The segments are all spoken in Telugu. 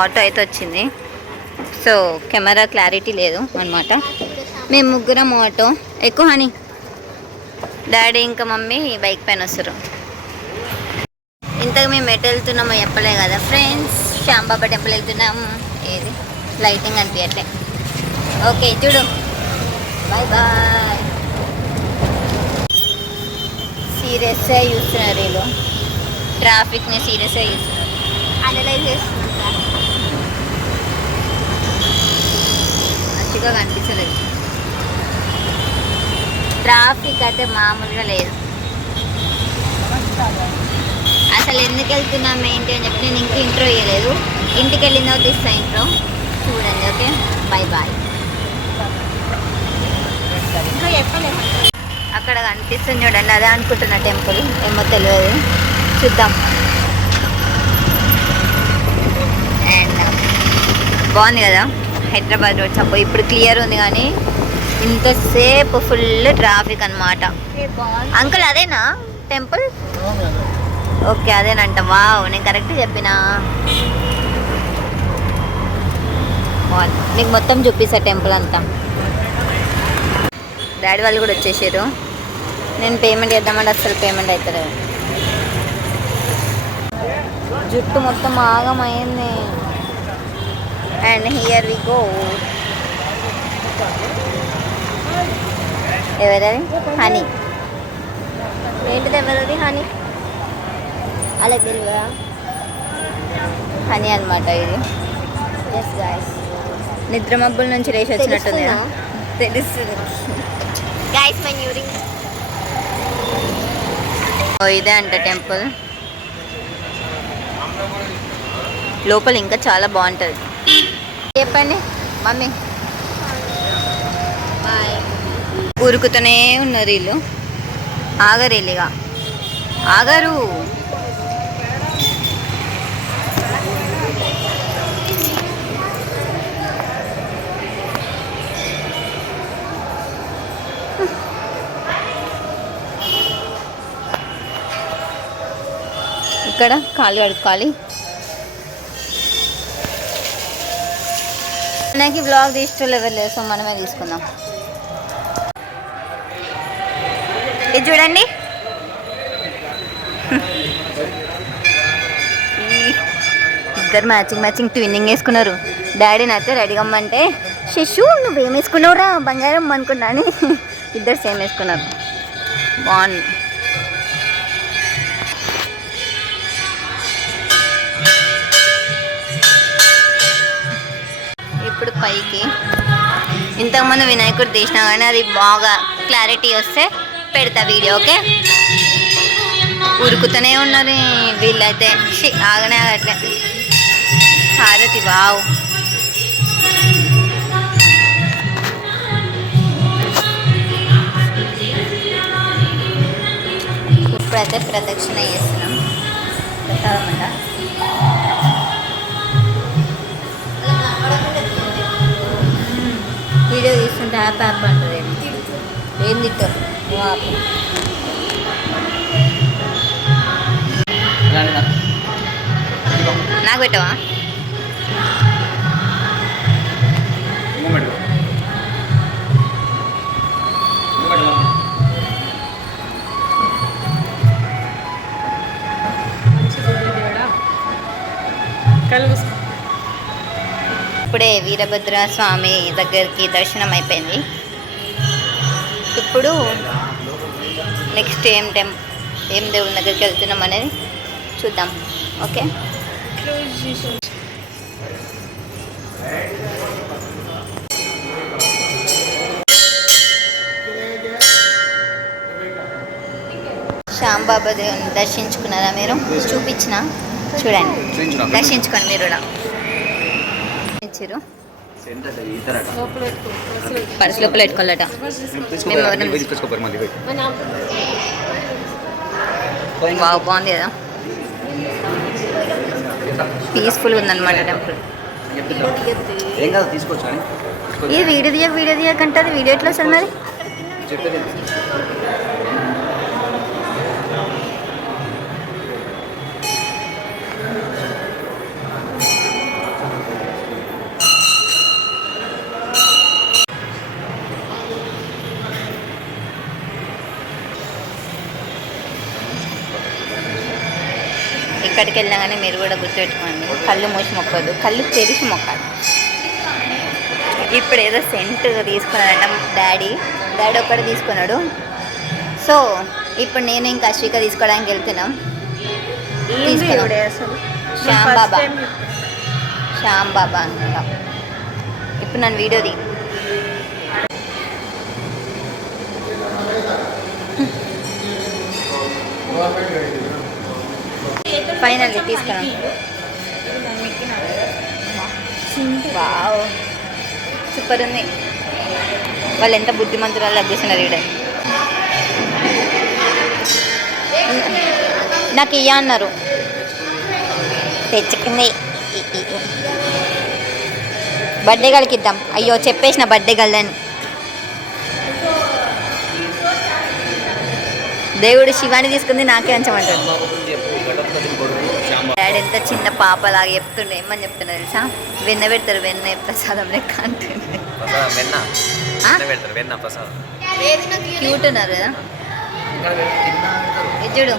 ఆటో అయితే వచ్చింది. సో కెమెరా క్లారిటీ లేదు అనమాట. మేము ముగ్గురం ఆటో ఎక్కువ హనీ, డాడీ ఇంకా మమ్మీ బైక్ పైన వస్తారు. ఇంతకు మేము ఎటు వెళ్తున్నామో చెప్పలే కదా ఫ్రెండ్స్. శ్యాంబాబా టెంపుల్ వెళ్తున్నాము. ఏది లైటింగ్ అనిపించట్లే. ఓకే చూడు, బాయ్ బాయ్. సీరియస్గా చూస్తున్నారు వీళ్ళు, ట్రాఫిక్ని సీరియస్గా చూస్తున్నారు, అనలైజ్ చేస్తున్నారు. మంచిగా కనిపించలేదు. ట్రాఫిక్ అయితే మామూలుగా లేదు. అసలు ఎందుకు వెళ్తున్నాం ఏంటి అని చెప్పి నేను ఇంకా ఇంట్రో ఇవ్వలేదు. ఇంటికి వెళ్ళిన తర్వాత ఇస్తా ఇంట్రో, చూడండి. Okay bye bye. అక్కడ కనిపిస్తుంది చూడండి, అదే అనుకుంటున్న టెంపుల్, ఏమో తెలియదు, చూద్దాం. అండ్ బాగుంది కదా హైదరాబాద్ రోడ్స్. అప్పుడు ఇప్పుడు క్లియర్ ఉంది, కానీ ఇంతసేపు ఫుల్ ట్రాఫిక్ అనమాట. అంకుల్ అదేనా టెంపుల్? ఓకే అదేనంట. వావ్, నేను కరెక్ట్ చెప్పినా. మీకు మొత్తం చూపిస్తా టెంపుల్ అంతా. డాడీ వాళ్ళు కూడా వచ్చేసారు. నేను పేమెంట్ చేద్దామంటే అసలు పేమెంట్ అవుతలేదు. జుట్టు మొత్తం ఆగమైంది. And here we go. ఎవరది? హనీ. ఏంటిది ఎవరది? హనీ. అలా తెలియదా? హనీ అనమాట ఇది. ఎస్ గాయస్, నిద్ర మబ్బుల నుంచి లేచి వచ్చినట్టుంది కదా, తెలుస్తుంది. Guys my new ring. ఇదే అంట టెంపుల్. లోపల ఇంకా చాలా బాగుంటుంది. చెప్పండి మమ్మీ. బాయ్. ఉరుకుతూనే ఉన్నారు వీళ్ళు, ఆగరు వీళ్ళుగా, ఆగరు. ఇక్కడ కాళ్ళు కడుక్కోవాలి. నాకు బ్లాగ్ తీసుకోవాలి ఎవరు లేదు, సో మనమే తీసుకుందాం. ఇది చూడండి, ఇద్దరు మ్యాచింగ్ ట్విన్నింగ్ వేసుకున్నారు. డాడీని అయితే రెడీ అమ్మంటే శిశు నువ్వేం వేసుకున్నావురా బంగారం అనుకున్నా అని ఇద్దరు సేమ్ వేసుకున్నారు. బాగుంది. ఇప్పుడు పైకి ఇంతకుముందు వినాయకుడు తీసినా కానీ అది బాగా క్లారిటీ వస్తే పెడతా వీడియో. ఓకే, ఉరుకుతూనే ఉన్నారు వీళ్ళైతే, ఆగనే ఆగట్లే. హారతి వావ్. ఇప్పుడైతే ప్రదక్షిణ చేస్తున్నాం. ప్రసాదం అంట. వీడియో తీసుకుంటే హ్యాప్ అంటుంది. ఏం తిట్టారు నాకు పెట్టవా? ఇప్పుడే వీరభద్ర స్వామి దగ్గరికి దర్శనం అయిపోయింది. ఇప్పుడు నెక్స్ట్ ఏం దేవుని దగ్గరికి వెళ్తున్నాం అనేది చూద్దాం. ఓకే, శ్యాంబాబా దేవుని దర్శించుకున్నారా మీరు? చూపించిన చూడండి, దర్శించుకోండి మీరు కూడా. ఇచ్చారు పర్స్ లోపల పెట్టుకోవాలట. బాగుంది కదా, పీస్ఫుల్గా ఉందన్నమాట టెంపుల్. ఇది వీడియో తీయకంటే అది వీడియో ఎట్లా వస్తుంది మరి? ఎక్కడికి వెళ్ళినా కానీ మీరు కూడా గుర్తుపెట్టుకోండి, కళ్ళు మూసి మొక్కదు, కళ్ళు తెరిచి మొక్కాలి. ఇప్పుడు ఏదో సెంట్ తీసుకున్నాడంట డాడీ ఒక్కడే తీసుకున్నాడు. సో ఇప్పుడు నేను ఇంకా అశ్విక తీసుకోవడానికి వెళ్తున్నాం. శ్యామ్ బాబా అనుకుంటా. ఇప్పుడు నన్ను వీడియో తీ. ఫైనల్లీ తీసుకున్నాం. వావ్ సూపర్ ఉంది. వాళ్ళు ఎంత బుద్ధిమంతురాలు కూర్చున్నారు ఈడ. నాకు ఇయ్య అన్నారు, తెచ్చుకుంది. బర్త్డే గళ్ళకి ఇద్దాం. అయ్యో చెప్పేసిన బర్త్డే గళ్ళని. దేవుడు శివాని తీసుకుంది, నాకే అంచమంటాడు. డాడీ ఎంత చిన్న పాపలాగా చెప్తుండే. ఏమని చెప్తున్నా తెలుసా? వెన్న పెడతారు, వెన్న ప్రసాదం లెక్క అంటుండే. క్యూట్ ఉన్నారు కదా చూడు.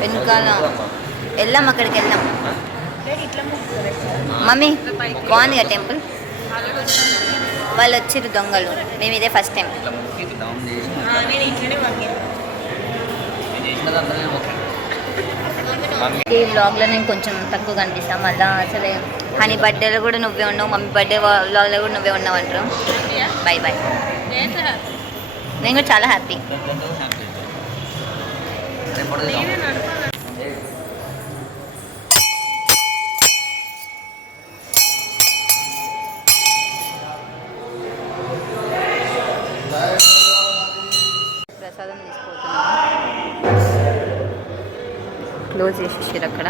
వెనుకాల వెళ్దాం, అక్కడికి వెళ్దాం. మమ్మీ బాగుంది కదా టెంపుల్. వాళ్ళు వచ్చిర్రు దొంగలు, మేము ఇదే ఫస్ట్ టైం. ఈ వ్లాగ్లో నేను కొంచెం తక్కువ కనిపిస్తాను. మళ్ళీ అసలే హనీ బర్త్డేలో కూడా నువ్వే ఉన్నావు, మమ్మీ బర్త్డే వ్లాగ్లో కూడా నువ్వే ఉన్నావు అంటారు. Bye bye. నేను కూడా చాలా హ్యాపీ. ప్రసాదం తీసుకుంటున్నాను. క్లోజ్ చేసేసారు అక్కడ.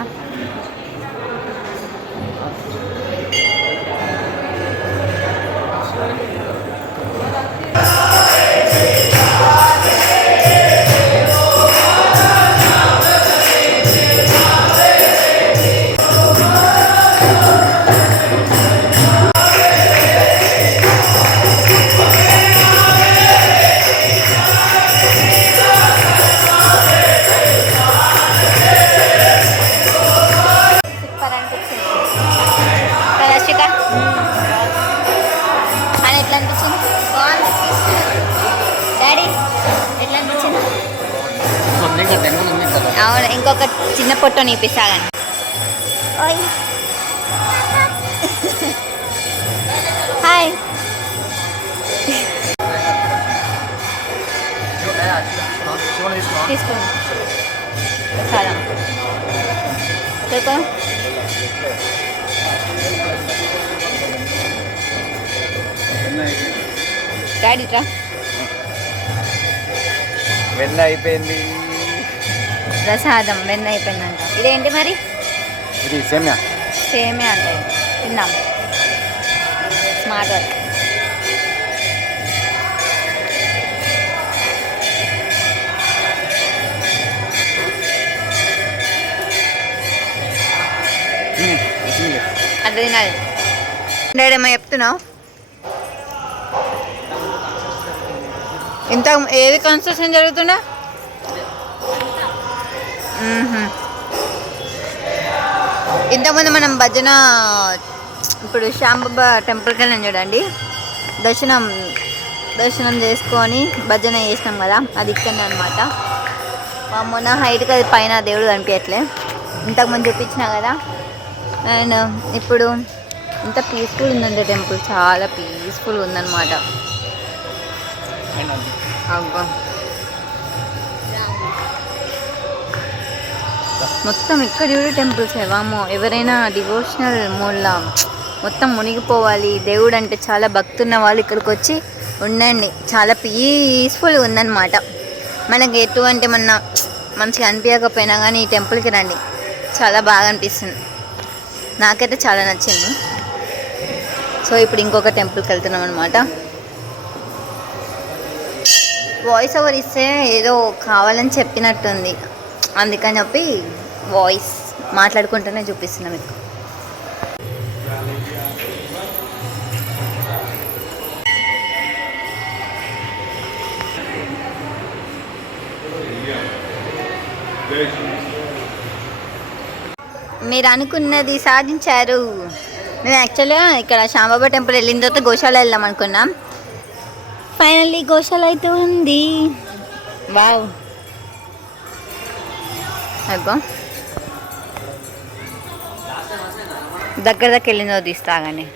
అని ఎట్లా అనిపించింది డాడీ? ఎట్లా అనిపించింది? అవును, ఇంకొక చిన్న ఫోటో నీపిస్తా కానీ. హాయ్. తీసుకోండి ప్రసాదం. డాడీ రా. వెన్న అయిపోయింది, ప్రసాదం వెన్న అయిపోయిందంట. ఇదేంటి మరి? ఇది సేమ్యా. సేమ్యా అంటే తిన్నాం. Smart work. అట్లా తినాలి. డాడేమో చెప్తున్నావు. ఇంత ఏది కన్స్ట్రక్షన్ జరుగుతుందా? ఇంతకుముందు మనం భజన ఇప్పుడు శ్యాంబాబా టెంపుల్కి వెళ్ళాం చూడండి. దర్శనం చేసుకొని భజన చేసినాం కదా, అది ఇక్కడనే అనమాట. మొన్న హైట్కి అది పైన దేవుడు కనిపించట్లే, ఇంతకుముందు చూపించినా కదా. అండ్ ఇప్పుడు ఇంత పీస్ఫుల్ ఉందండి టెంపుల్, చాలా పీస్ఫుల్ ఉందన్నమాట. అబ్బా మొత్తం ఇక్కడ చూడు టెంపుల్స్ ఏవామో. ఎవరైనా డివోషనల్ మూడ్లా మొత్తం మునిగిపోవాలి, దేవుడు అంటే చాలా భక్తి ఉన్న వాళ్ళు ఇక్కడికి వచ్చి ఉండండి. చాలా పీస్ఫుల్గా ఉందన్నమాట. మనకి ఎటువంటి మంచిగా అనిపించకపోయినా కానీ ఈ టెంపుల్కి రండి, చాలా బాగా అనిపిస్తుంది. నాకైతే చాలా నచ్చింది. సో ఇప్పుడు ఇంకొక టెంపుల్కి వెళ్తున్నాం అనమాట. వాయిస్ ఓవర్ ఇస్తే ఏదో కావాలని చెప్పినట్టుంది, అందుకని చెప్పి వాయిస్ మాట్లాడుకుంటూనే చూపిస్తున్నా మీకు. మీరు అనుకున్నది సాధించారు. మేము యాక్చువల్గా ఇక్కడ శాంబాబా టెంపుల్ వెళ్ళిన తర్వాత గోశాల వెళ్దాం అనుకున్నాం. ఫైనల్లీ గోశాల అయితే ఉంది. వావ్, అగ్గో దగ్గర వెళ్ళిందో తీస్తాగానే.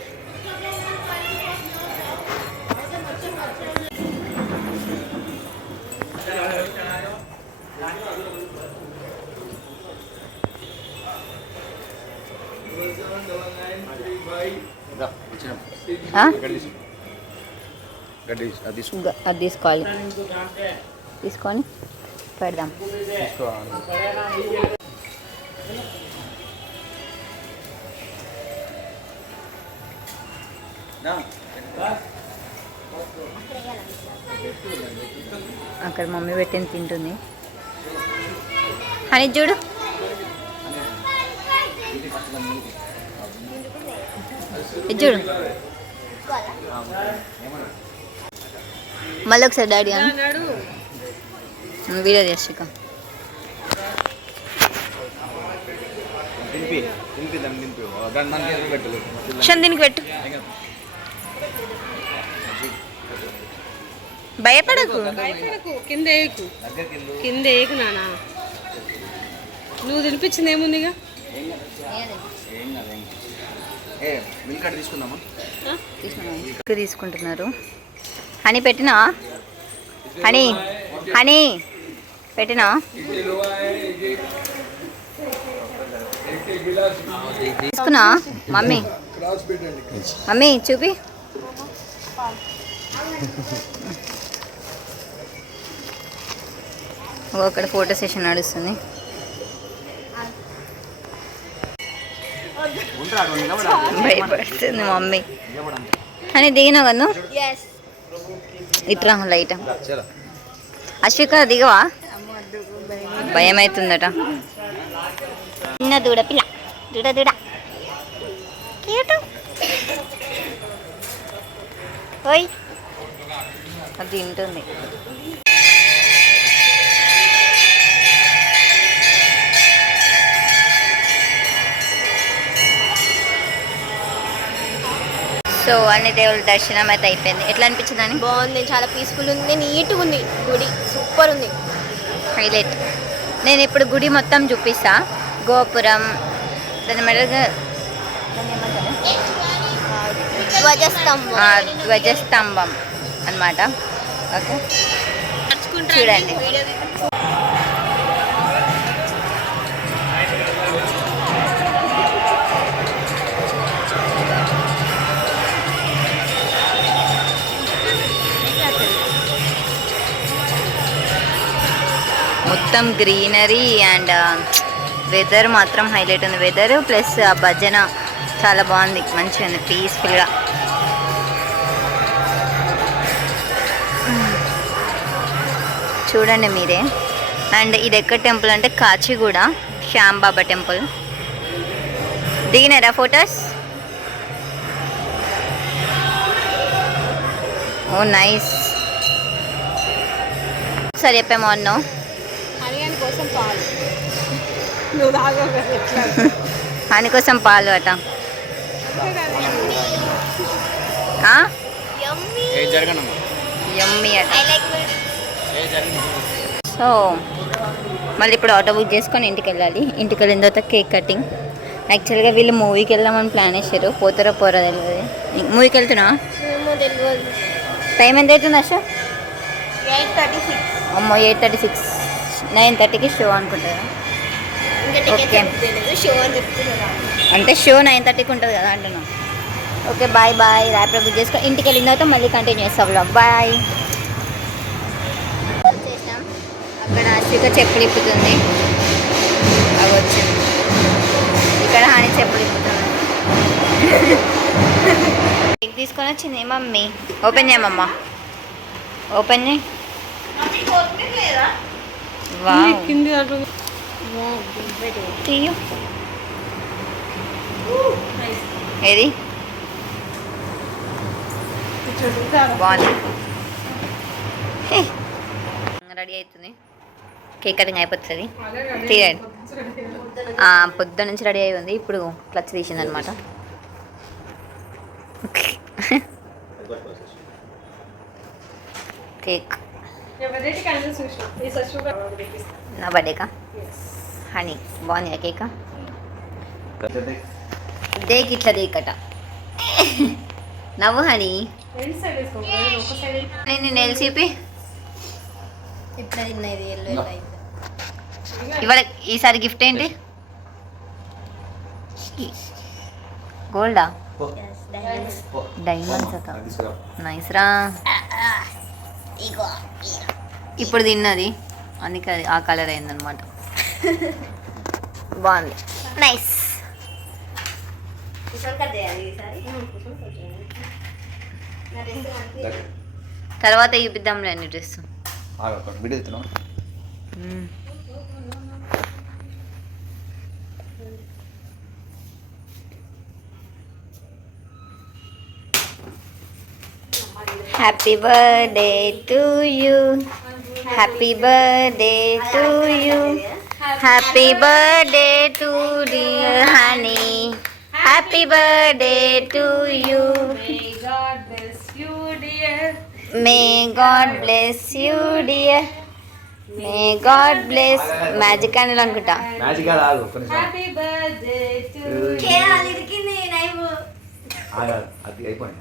అది తీసుకోవాలి, తీసుకొని పెడదాం. అక్కడ మమ్మీ పెట్టింది తింటుంది. అని చూడు, చూడు మళ్ళీ ఒకసారి డాడీ అని వీడియో చేసిక దీనికి పెట్టు. భయపడకు, కింద ఏకు కింద ఏకు నానా. నువ్వు తినిపించింది ఏముందిగా. తీసుకుంటున్నారు. హనీ పెట్టినా, హనీ హనీ పెట్టినా. తీసుకున్నా మమ్మీ, మమ్మీ చూపి. అక్కడ ఫోటో సెషన్ నడుస్తుంది. భయపడుతుంది మమ్మీ. అని దిగినావు కదా ఇట్రా లైట్. అశ్విక దిగవా, భయం అవుతుందట. చిన్న దూడ పిల్ల, దూడ దూడ క్యూట్. ఓయ్ అది తింటుంది. సో అన్ని దేవుళ్ళ దర్శనం అయితే అయిపోయింది. ఎట్లా అనిపించింది అని? బాగుంది, చాలా పీస్ఫుల్ ఉంది, నీట్గా ఉంది గుడి, సూపర్ ఉంది. హైలైట్. నేను ఇప్పుడు గుడి మొత్తం చూపిస్తా. గోపురం, దాని మెడగా ధ్వజస్తంభం అన్నమాట. ఓకే చూడండి. మొత్తం గ్రీనరీ అండ్ వెదర్ మాత్రం హైలైట్ ఉంది. వెదర్ ప్లస్ ఆ భజన చాలా బాగుంది, మంచిగా ఉంది, పీస్ఫుల్గా. చూడండి మీరే. అండ్ ఇది ఎక్కడ టెంపుల్ అంటే కాచిగూడ శ్యాంబాబా టెంపుల్. దిగినారా ఫొటోస్? ఓ నైస్. సరే చెప్పాము అన్నావు. హరియాన్ కోసం పాలు, నువ్వు అని కోసం పాలు అట. యమ్మీ అట. సో మళ్ళీ ఇప్పుడు ఆటో బుక్ చేసుకొని ఇంటికి వెళ్ళాలి. ఇంటికి వెళ్ళిన తర్వాత కేక్ కటింగ్. యాక్చువల్గా వీళ్ళు మూవీకి వెళ్దామని ప్లాన్ వేసారు. పోతారో పోరా తెలియదు. మూవీకి వెళ్తున్నా? టైం ఎంత అవుతుంది అశోక్? 8:36. అమ్మో 8:36. 9:30కి షో అనుకుంటారా? ఓకే, షో అని చెప్తున్నా అంటే షో 9:30కి ఉంటుంది కదా అంటున్నా. Okay bye bye. Rapido book చేసుకో. ఇంటికి వెళ్ళిన తర్వాత మళ్ళీ కంటిన్యూ చేస్తాం వ్లాగ్. బాయ్. చేసాం. అక్కడ అశ్విక చెప్పులు ఇప్పుతుంది. అవి వచ్చింది. ఇక్కడ హాని చెప్పులు ఇప్పుతుంది. తీసుకొని వచ్చింది మమ్మీ. ఓపెన్ చేయమమ్మా, ఓపెన్ చేయి. తీయు. ఏది బాగుంది. రెడీ అవుతుంది. కేక్ కటింగ్ అయిపోతుంది. తీయండి. పొద్దు నుంచి రెడీ అయి ఉంది, ఇప్పుడు క్లచ్ తీసింది అనమాట. కేక్ నా బర్త్డేకా? హనీ బాగుంది కేక్. దేక్ ఇట్లా దేకట నవ్వు హనీ. నేను ఎల్సిపి ఇట్లా తిన్నది ఎల్లో ఇవాళ ఈసారి గిఫ్ట్ ఏంటి? గోల్డా? డైమండ్స్ అట. నైస్ రా. ఇప్పుడు తిన్నది అందుకే అది ఆ కలర్ అయిందనమాట. బాగుంది, నైస్. తర్వాత చూపిద్దాంలే అన్ని dress. Happy birthday to you, happy birthday to you, happy birthday to dear honey, happy birthday to you. May God bless you dear, may God bless. Magic candle అనుకుంటా. అది అయిపోయింది.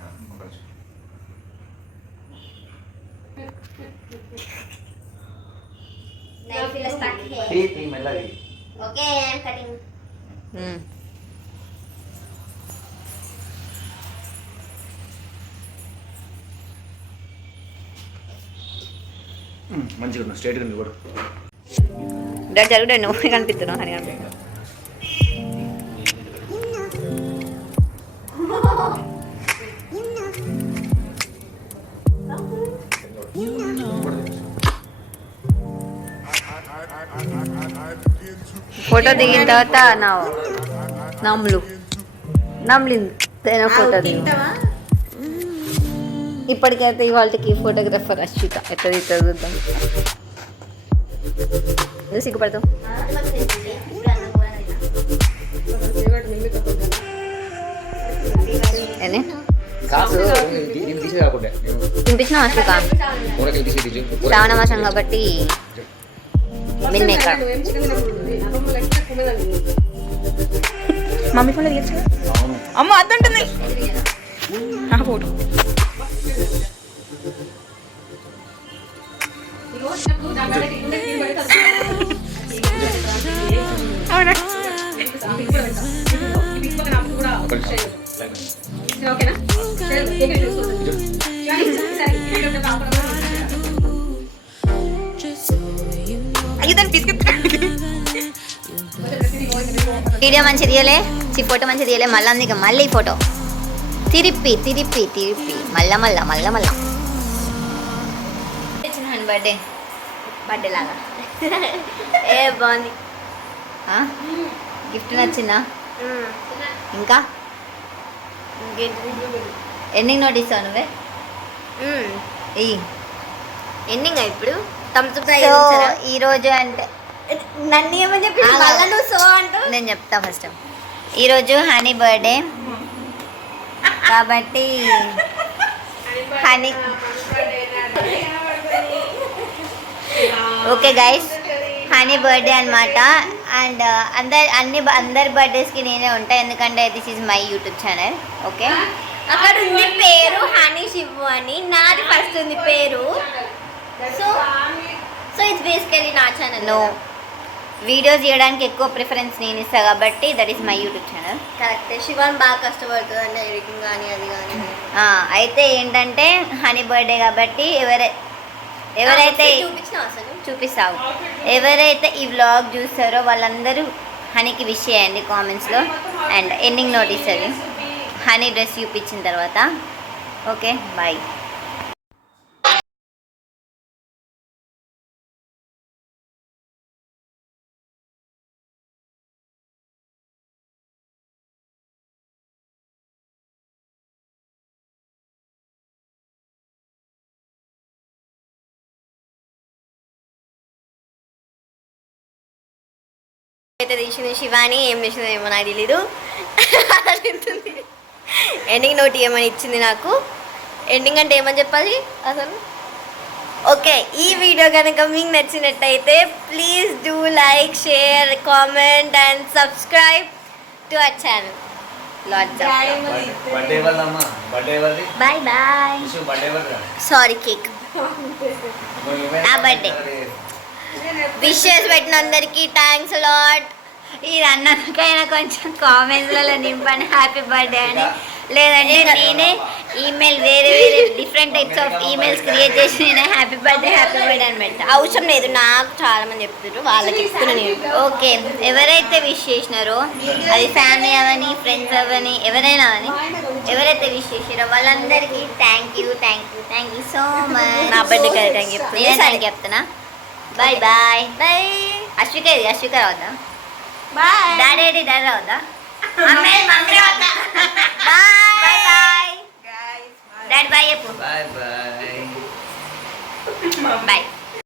మంచిగా స్ట్రైట్గా కూడా జరుగుడే నువ్వు కనిపిస్తున్నావు అని కనిపిస్తున్నావు. ఫోటో దిగిన తర్వాత నమ్లింది ఫోటో దిగి. ఇప్పటికైతే ఇవాళకి ఫోటోగ్రఫర్ అశ్విత ఎట్లా తీస్తుంది చూద్దాం. నువ్వు సిగ్గుపడతావు. తినిపించిన అశ్విక శ్రావణ మాసం కాబట్టి మిల్ మేకర్. మమ్మీ ఫోన్లో తీయచ్చు. అమ్మ అద్దంటుంది ఫోటో. వీడియో మంచి తీయలే, ఫోటో మంచి తీయలే. మళ్ళీ అందుకే మళ్ళీ ఫోటో తిరిపి తిరిపి తిరిపి మళ్ళా మళ్ళా మళ్ళా మళ్ళా. బర్త్డే బర్త్డే లాగా బాగుంది. గిఫ్ట్ నచ్చిందా? ఇంకా ఎండింగ్ నోట్ ఇస్తావు నువ్వే. ఎండింగ్ ఇప్పుడు ఈరోజు అంటే నన్ను ఏమని చెప్పి నువ్వు సో అంటూ నేను చెప్తా ఫస్ట్. ఈరోజు హనీ బర్త్డే కాబట్టి honey okay guys, honey birthday అనమాట. అండ్ అందరి బర్త్డేస్కి నేనే ఉంటాను, ఎందుకంటే this is my YouTube channel. Okay, అక్కడ ఉంది పేరు హనీ శివు అని, నాది ఫస్ట్ ఉంది పేరు. సో ఇట్స్ బేసికలీ నా ఛానల్. నో, వీడియోస్ చేయడానికి ఎక్కువ ప్రిఫరెన్స్ నేను ఇస్తాను కాబట్టి that is my YouTube channel. Correct. Shivan బాగా కష్టపడుతుంది అంటే ఎడిటింగ్ కానీ అది కానీ. అయితే ఏంటంటే హనీ బర్త్డే కాబట్టి ఎవరైతే చూపిస్తావు, ఎవరైతే ఈ వ్లాగ్ చూస్తారో వాళ్ళందరూ హనీకి విష్ చేయండి కామెంట్స్లో. అండ్ ఎండింగ్ నోటీస్ అది హనీ డ్రెస్ చూపించిన తర్వాత. Okay, bye. అయితే తీసింది శివాని, ఏం చేసిందో ఏమో నాకు తెలీదు. ఎండింగ్ నోట్ ఏమని ఇచ్చింది నాకు. ఎండింగ్ అంటే ఏమని చెప్పాలి అసలు? ఓకే, ఈ వీడియో కనుక మీకు నచ్చినట్టయితే please do like, share, comment and subscribe to our channel. Birthday వల్ల అమ్మా, బర్త్డే వల్ల బాయ్ బాయ్. బర్త్డే వల్ల సారీ కేక్. నా బర్త్డే విషెస్ పెట్టిన అందరికీ థ్యాంక్స్ లాట్. ఇది అన్నకైనా కొంచెం కామెంట్స్లలో నింపండి హ్యాపీ బర్త్డే అని, లేదంటే నేనే ఈమెయిల్ వేరే వేరే different types of emails create చేసి నేనే హ్యాపీ బర్త్డే అని పెడతా. అవసరం లేదు, నాకు చాలా మంది చెప్తున్నారు, వాళ్ళకి చెప్తున్నా నేను. ఓకే, ఎవరైతే విష్ చేసినారో అది ఫ్యామిలీ అవని, ఫ్రెండ్స్ అవని, ఎవరైనా అవని, ఎవరైతే విష్ చేసారో వాళ్ళందరికీ థ్యాంక్ యూ సో మచ్. నా బర్త్డే కదా థ్యాంక్ యూ నేనే థ్యాంక్ చెప్తున్నా. Bye bye. బాయ్ అశ్విక రావద్దా? బాయ్. డాడీ రావద్దా? మమ్మీ రావద్దా? Bye bye. డాడీ బాయ్ చెప్పు. Bye bye. బాయ్.